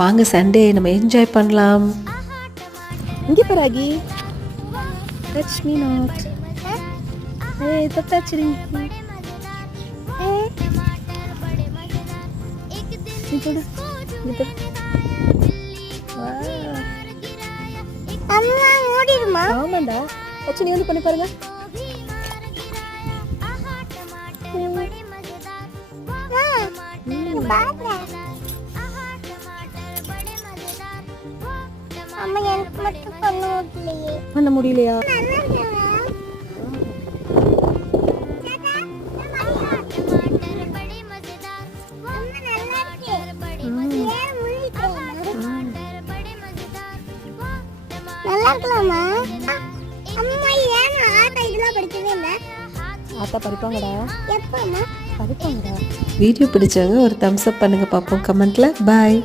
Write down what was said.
வாங்க சண்டே நம்ம என்ஜாய் பண்ணலாம். இங்கே பராகி டச் மீ நாட். ஏய் தொட்டாச்சுடி. அம்மா ஓடிடுமா? ஆமாண்டா. அச்சு நீ வந்து பண்ணி பாருங்க. அம்மா எனக்கு மட்டும் பண்ண முடியலையா? நல்லா இருக்கலாமா? அம்மா ஏன் ஆட்டா இதெல்லாம் படிக்கவே இல்லை? ஆட்டா படிப்பாங்கடா. எப்பமா படிப்பாங்கடா. வீடியோ பிடிச்சவங்க ஒரு தம்ஸ் அப் பண்ணுங்க பார்ப்போம் கமெண்ட்ல. பாய்.